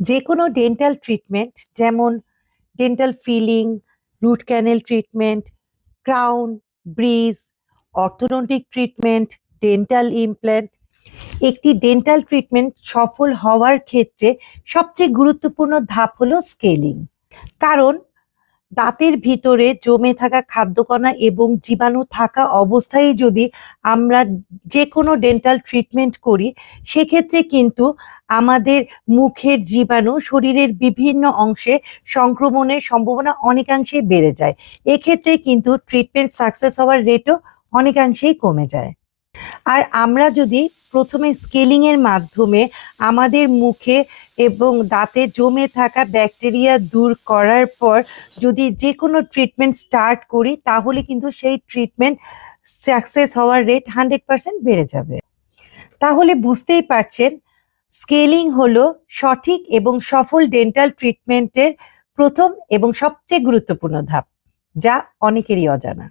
যে কোনো dental treatment যেমন dental filling, root canal treatment, crown, bridge, orthodontic treatment, dental implant, একটি dental treatment সফল হওয়ার ক্ষেত্রে সবচেয়ে গুরুত্বপূর্ণ ধাপ হলো স্কেলিং। কারণ দাঁতের ভিতরে জমে থাকা খাদ্যকণা এবং জীবাণু থাকা অবস্থায় যদি আমরা যে কোনো ডেন্টাল ট্রিটমেন্ট করি, সেক্ষেত্রে কিন্তু আমাদের মুখের জীবাণু শরীরের বিভিন্ন অংশে সংক্রমণের সম্ভাবনা অনেকাংশেই বেড়ে যায়। এক্ষেত্রে কিন্তু ট্রিটমেন্ট সাকসেস হওয়ার রেটও অনেকাংশেই কমে যায়। আর আমরা যদি প্রথমে স্কেলিং এর মাধ্যমে আমাদের মুখে এবং দাঁতে জমে থাকা ব্যাকটেরিয়া দূর করার পর যদি যে কোনো ট্রিটমেন্ট স্টার্ট করি, তাহলে কিন্তু সেই ট্রিটমেন্ট সাকসেস হওয়ার রেট 100% বেড়ে যাবে। তাহলে বুঝতেই পারছেন, স্কেলিং হলো সঠিক এবং সফল ডেন্টাল ট্রিটমেন্টের প্রথম এবং সবচেয়ে গুরুত্বপূর্ণ ধাপ, যা অনেকেরই অজানা।